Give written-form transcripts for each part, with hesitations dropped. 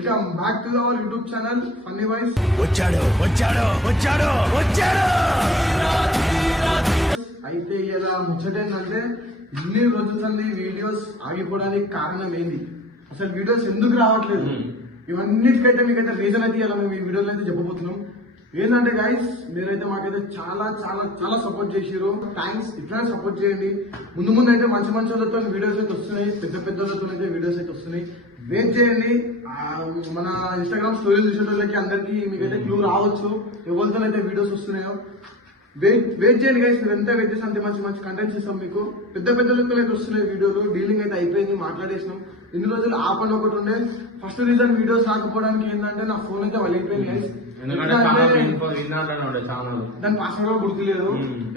Welcome back to our YouTube channel funny voice. అయితే ఇలా ముచ్చటేందంటే ఇన్ని రోజులన్నీ వీడియోస్ ఆగిపోవడానికి కారణం ఏంది, అసలు వీడియోస్ ఎందుకు రావట్లేదు, ఇవన్నిటికైతే మీకైతే రీజన్ అయితే ఇలా మేము ఈ వీడియోలో అయితే చెప్పబోతున్నాం. ఏంటంటే గైస్, మీరైతే మాకైతే చాలా చాలా చాలా సపోర్ట్ చేసిరు. థ్యాంక్స్. ఇట్లానే సపోర్ట్ చేయండి. ముందు ముందు అయితే మంచి మంచి వాళ్ళతో వీడియోస్ అయితే వస్తున్నాయి, పెద్ద పెద్ద వాళ్ళతో అయితే వీడియోస్ అయితే వస్తున్నాయి. వెయిట్ చేయండి. మన ఇన్స్టాగ్రామ్ స్టోరీస్ చూసేటోళ్ళకి అందరికి మీకైతే క్లూ రావచ్చు ఎవరితోనైతే వీడియోస్ వస్తున్నాయో. వెయిట్ చేయండి గైస్. మీరు ఎంత వెయిట్ చేసి అంతే మంచి మంచి కంటెంట్స్ ఇస్తాం మీకు. పెద్ద పెద్దలతో అయితే వస్తున్నాయి వీడియోలు. డీలింగ్ అయితే అయిపోయింది, మాట్లాడేసినాం. ఇన్ని రోజులు ఆ పని ఒకటి ఉండే. ఫస్ట్ రీజన్ వీడియోస్ రాకపోవడానికి ఏంటంటే నా ఫోన్ అయితే వలిగిపోయింది గైస్. దాని పాస్వర్డ్ కూడా గుర్తులేదు.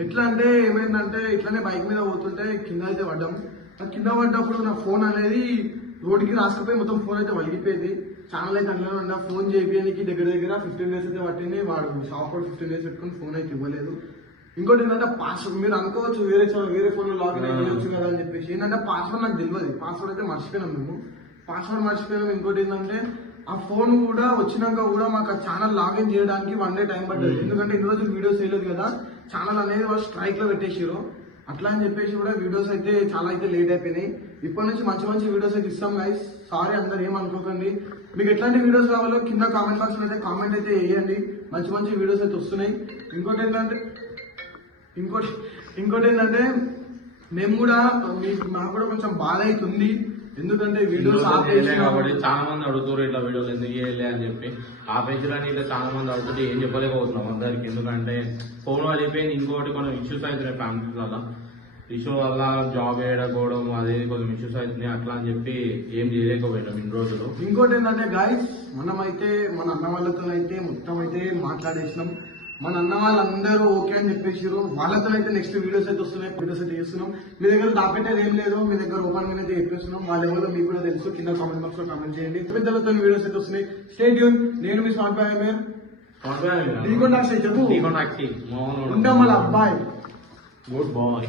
ఎట్లా అంటే ఏమైందంటే ఇట్లానే బైక్ మీద పోతుంటే కింద అయితే పడ్డాం. కింద పడ్డప్పుడు నా ఫోన్ అనేది రోడ్డుకి రాసుకుపోయి మొత్తం ఫోన్ అయితే వలిగిపోయింది. ఛానల్ అయితే అట్లా ఉన్నా. ఫోన్ చేయించడానికి దగ్గర 15 డేస్ అయితే పట్టింది. వాడు షాప్ కూడా 15 డేస్ పెట్టుకుని ఫోన్ అయితే ఇవ్వలేదు. ఇంకోటి ఏంటంటే పాస్వర్డ్ మీరు అనుకోవచ్చు వేరే ఫోన్ లో లాగిన్ అయితే చేయొచ్చు కదా అని చెప్పేసి. ఏంటంటే పాస్వర్డ్ నాకు తెలియదు. పాస్వర్డ్ అయితే మర్చిపోయినాం మేము. పాస్వర్డ్ మర్చిపోయినాం. ఇంకోటి ఏంటంటే ఆ ఫోన్ కూడా వచ్చినాక కూడా మాకు ఆ ఛానల్ లాగిన్ చేయడానికి 1 డే టైం పడ్డది. ఎందుకంటే ఇన్ని రోజులు వీడియోస్ వేయలేదు కదా, ఛానల్ అనేది వాళ్ళు స్ట్రైక్ లో పెట్టేసారు. అట్లా అని చెప్పేసి కూడా వీడియోస్ అయితే చాలా అయితే లేట్ అయిపోయినాయి. ఇప్పటి నుంచి మంచి మంచి వీడియోస్ అయితే ఇస్తాం గైస్. సారీ అందరు ఏమనుకోకండి. మీకు ఎట్లాంటి వీడియోస్ కావాలో కింద కామెంట్ బాక్స్ లో అయితే కామెంట్ అయితే వేయండి. మంచి మంచి వీడియోస్ అయితే వస్తున్నాయి. ఇంకోటి ఏంటంటే మేము కూడా మాకు కూడా కొంచెం బాధ అవుతుంది. ఎందుకంటే వీడియోస్ కాబట్టి చాలా మంది అడుగుతారు ఇట్లా వీడియోలు ఎందుకు చేయలే అని చెప్పి. ఆ పేజీలని ఇట్లా చాలా మంది అడుగుతుంటే ఏం చెప్పలేకపోతున్నాం అందరికి. ఎందుకంటే ఫోన్ అయిపోయింది. ఇంకోటి కొన్ని ఇష్యూస్ అవుతున్నాయి ఫ్యామిలీ వల్ల. ఇష్యూ వల్ల జాబ్ వేయకపోవడం అది కొంచెం ఇష్యూస్ అవుతున్నాయి. అట్లా అని చెప్పి ఏం చేయలేకపోయినాం ఇన్ని రోజులు. ఇంకోటి ఏంటంటే గైస్, మనమైతే మన అన్న వాళ్ళతో అయితే మొత్తం అయితే మాట్లాడేసినాం. మన అన్న వాళ్ళందరూ ఓకే అని చెప్పేసారు. వాళ్ళతో అయితే నెక్స్ట్ వీడియోస్ అయితే వస్తున్నాయి, వీడియోస్ అయితే చేస్తున్నాం. మీ దగ్గర దాపెట్టేది ఏం లేదు, మీ దగ్గర ఓపెన్ గా అయితే చెప్పేస్తున్నాం. వాళ్ళు ఎవరో మీకు కూడా తెలుసు. కింద కామెంట్ బాక్స్ లో కామెంట్ చేయండి. పెద్దలతో వీడియోస్ అయితే వస్తున్నాయి. Stay tune. నేను మీ స్మార్ట్ బాయ్ మేర్. చెప్పు ఉంటాం వాళ్ళ అబ్బాయి. Good bye.